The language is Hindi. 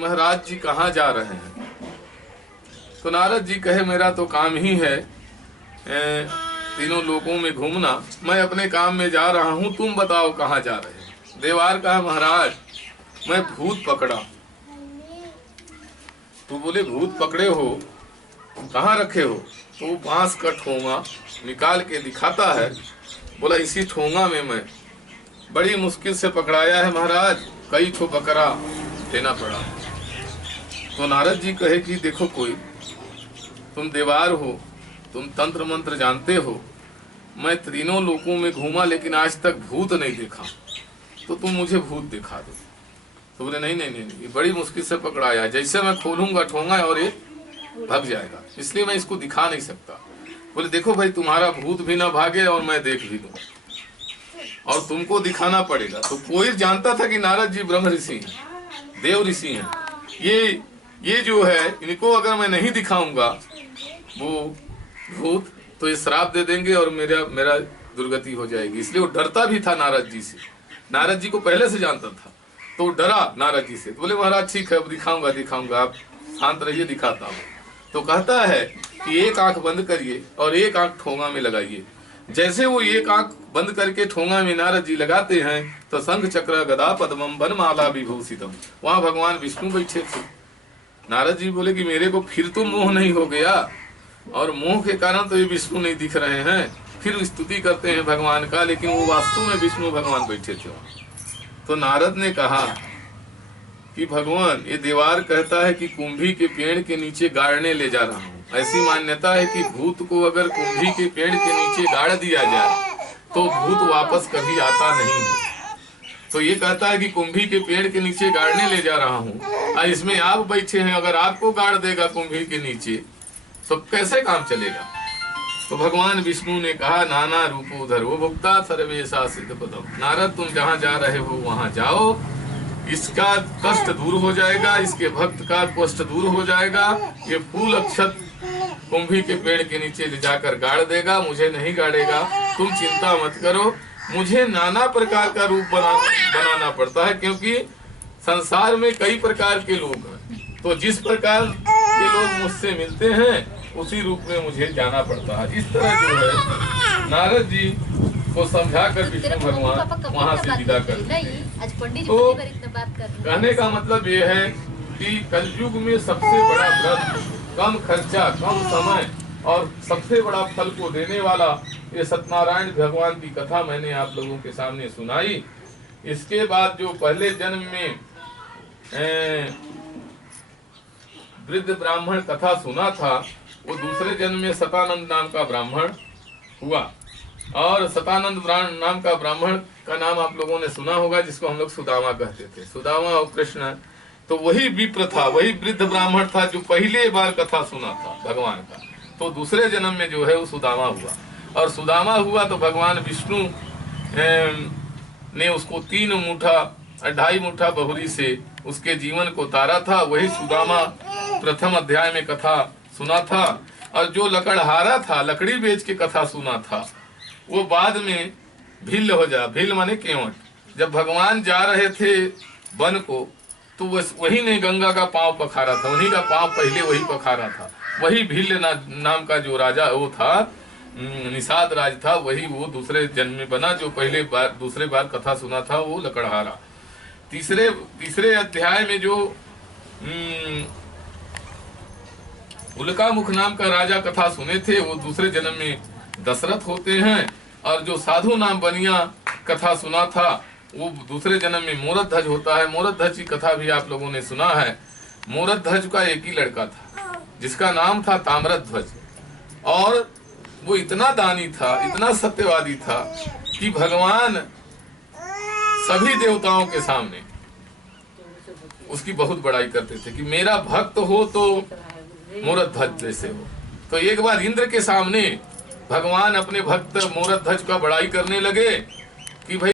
महाराज जी कहाँ जा रहे हैं। तो नारद जी कहे मेरा तो काम ही है तीनों लोकों में घूमना, मैं अपने काम में जा रहा हूँ, तुम बताओ कहाँ जा रहे हो। देवार कहा महाराज मैं भूत पकड़ा। तो बोले भूत पकड़े हो, कहाँ रखे हो। तो बांस का ठोंगा निकाल के दिखाता है, बोला इसी ठोंगा में मैं बड़ी मुश्किल से पकड़ाया है महाराज, कई ठो बकरा देना पड़ा। तो नारद जी कहे कि देखो कोई तुम देवार हो, तुम तंत्र मंत्र जानते हो, मैं तीनों लोकों में घूमा लेकिन आज तक भूत नहीं देखा, तो तुम मुझे भूत दिखा दो। तो बोले नहीं नहीं नहीं, ये बड़ी मुश्किल से पकड़ाया है, जैसे मैं खोलूंगा ठोंगा और ये भाग जाएगा, इसलिए मैं इसको दिखा नहीं सकता। बोले देखो भाई तुम्हारा भूत भी ना भागे और मैं देख भी लूं, और तुमको दिखाना पड़ेगा। तो कोई जानता था कि नारद जी ब्रह्म ऋषि हैं, देव ऋषि हैं, ये जो है इनको अगर मैं नहीं दिखाऊंगा वो भूत तो ये श्राप दे देंगे और मेरा दुर्गति हो जाएगी। इसलिए वो डरता भी था नारद जी से, नारद जी को पहले से जानता था, तो डरा नारद जी से। तो बोले महाराज ठीक है अब दिखाऊंगा, आप शांत रहिए दिखाता हूँ। तो कहता है कि एक आंख बंद करिए और एक आंख ठोंगा में लगाइए। जैसे वो एक आंख बंद करके ठोंगा में नारद जी लगाते हैं तो शंख चक्र गदा पद्मम वनमाला विभूषितम, वहां भगवान विष्णु बैठे थे। नारद जी बोले कि मेरे को फिर तो मोह नहीं हो गया, और मोह के कारण तो ये विष्णु नहीं दिख रहे हैं। फिर स्तुति करते हैं भगवान का, लेकिन वो वास्तव में विष्णु भगवान बैठे थे। तो नारद ने कहा कि भगवान ये देवार कहता है कि कुंभी के पेड़ के नीचे गाड़ने ले जा रहा हूँ। ऐसी मान्यता है कि भूत को अगर कुंभी के पेड़ के नीचे गाड़ दिया जाए तो भूत वापस कभी आता नहीं है। तो ये कहता है कि कुंभी के पेड़ के नीचे गाड़ने ले जा रहा हूँ, इसमें आप बैठे हैं, अगर आपको गाड़ देगा कुंभी के नीचे तो कैसे काम चलेगा। तो भगवान विष्णु ने कहा नाना रूपो धरो भुक्ता सर्वेशा सिद्ध पदम, नारद तुम जहाँ जा रहे हो वहां जाओ, इसका कष्ट दूर हो जाएगा, इसके भक्त का कष्ट दूर हो जाएगा। ये फूल अक्षत कुंभी के पेड़ के नीचे ले जाकर गाड़ देगा, मुझे नहीं गाड़ेगा, तुम चिंता मत करो। मुझे नाना प्रकार का रूप बनाना पड़ता है, क्योंकि संसार में कई प्रकार के लोग हैं, तो जिस प्रकार के लोग मुझसे मिलते हैं उसी रूप में मुझे जाना पड़ता है। इस तरह जो है नारद जी को समझा कर विष्णु भगवान वहाँ से विदा कर। तो कहने का मतलब ये है कि कलयुग में सबसे बड़ा व्रत, कम खर्चा, कम समय और सबसे बड़ा फल को देने वाला ये सत्यनारायण भगवान की कथा मैंने आप लोगों के सामने सुनाई। इसके बाद जो पहले जन्म में वृद्ध ब्राह्मण कथा सुना था, वो दूसरे जन्म में सतानंद नाम का ब्राह्मण हुआ। और सतानंद नाम का ब्राह्मण का नाम आप लोगों ने सुना होगा, जिसको हम लोग सुदामा कहते थे। सुदामा और कृष्ण, तो वही विप्र था, वही वृद्ध ब्राह्मण था जो पहले बार कथा सुना था भगवान का। तो दूसरे जन्म में जो है वो सुदामा हुआ, और सुदामा हुआ तो भगवान विष्णु ने उसको 3 मुठा 2.5 मुठा बहुरी से उसके जीवन को तारा था। वही सुदामा प्रथम अध्याय में कथा सुना था। और जो लकड़हारा था, लकड़ी बेच के कथा सुना था, वो बाद में भिल हो जा, भिल माने केवट। जब भगवान जा रहे थे वन को तो वही ने गंगा का पांव पखारा था, उन्हीं का पांव पहले वही पखारा था। वही भिल नाम का जो राजा वो था, निषाद राज था, वही वो दूसरे जन्म में बना जो दूसरे बार कथा सुना था, वो लकड़हारा। तीसरे अध्याय में जो उल्कामुख नाम का राजा कथा सुने थे, वो दूसरे जन्म में दशरथ होते हैं। और जो साधु नाम बनिया कथा सुना था, वो दूसरे जन्म में मोरध्वज होता है। मोरध्वज की कथा भी आप लोगों ने सुना है। मोरध्वज का एक ही लड़का था जिसका नाम था ताम्रध्वज, और वो इतना दानी था, इतना सत्यवादी था कि भगवान सभी देवताओं के सामने उसकी बहुत बड़ाई करते थे कि मेरा भक्त हो तो मोरध्वज जैसे हो। तो एक बार इंद्र के सामने भगवान अपने भक्त मोरध्वज का बड़ाई करने लगे कि भाई